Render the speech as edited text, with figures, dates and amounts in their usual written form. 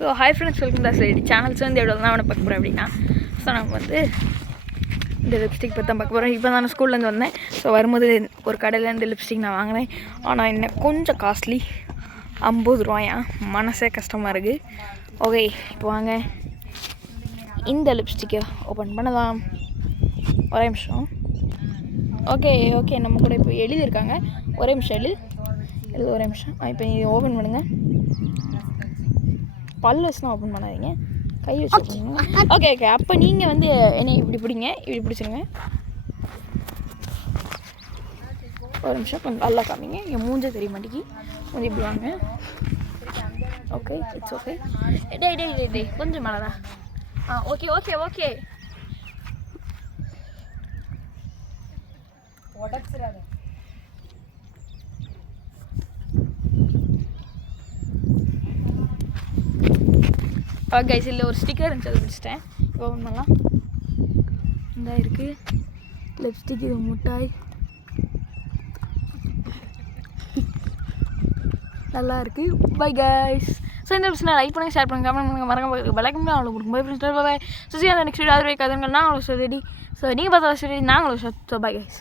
So hi friends, welcome to சைடி channels. வந்து எவ்வளோ தான் அவனை பார்க்க போகிறேன் அப்படின்னா, ஸோ நம்ம வந்து இந்த லிப்ஸ்டிக் பற்றி தான் பார்க்க போகிறேன். இப்போ தான் நான் ஸ்கூல்லேருந்து வந்தேன். ஸோ வரும்போது ஒரு கடையில் இந்த லிப்ஸ்டிக் நான் வாங்கினேன். ஆனால் என்ன கொஞ்சம் காஸ்ட்லி, 50 ரூபாயா. மனசே கஷ்டமாக இருக்குது. ஓகே, இப்போ வாங்க இந்த லிப்ஸ்டிக்கை ஓப்பன் பண்ணலாம். ஒரே நிமிஷம். ஓகே நம்ம கூட இப்போ எழுதியிருக்காங்க. ஒரே நிமிஷம் ஒரே நிமிஷம். இப்போ நீங்கள் ஓப்பன் பண்ணுங்கள். பல் வச்சுனா ஓப்பன் பண்ணாதீங்க, கை வச்சு பண்ணுங்க. ஓகே அப்போ நீங்கள் வந்து என்னை இப்படி பிடிங்க, இப்படி பிடிச்சிருங்க. ஒரு நிமிஷம் கொஞ்சம் நல்லா காமிங்க. என் மூஞ்ச தெரிய மாட்டேங்கி, கொஞ்சம் இப்படி வாங்க. Okay, it's okay. டே கொஞ்சம் மேலதா. ஓகே உடச்சிடாத. கைஸ், இல்லை ஒரு ஸ்டிக்கர் இருந்துச்சு, அதை பிடிச்சிட்டேன். ஓப்பன் பண்ணலாம். இந்த இருக்குது லிப்ஸ்டிக், இது முட்டாய், நல்லா இருக்குது. Bye guys. ஸோ இந்த விஷயம் லைக் பண்ணுங்கள், ஷேர் பண்ணுங்கள், கமெண்ட் பண்ணுங்கள், மறக்காம விளக்கம் அவ்வளோ கொடுக்கும். பை ஃப்ரெண்ட்ஸ், பாய். ஸோ அந்த நெக்ஸ்ட் வீடியோ அது கதைங்க நான் உங்களுக்கு சொல்லி, ஸோ நீங்கள் பார்த்தா சொல்லி நாங்களும். So bye guys.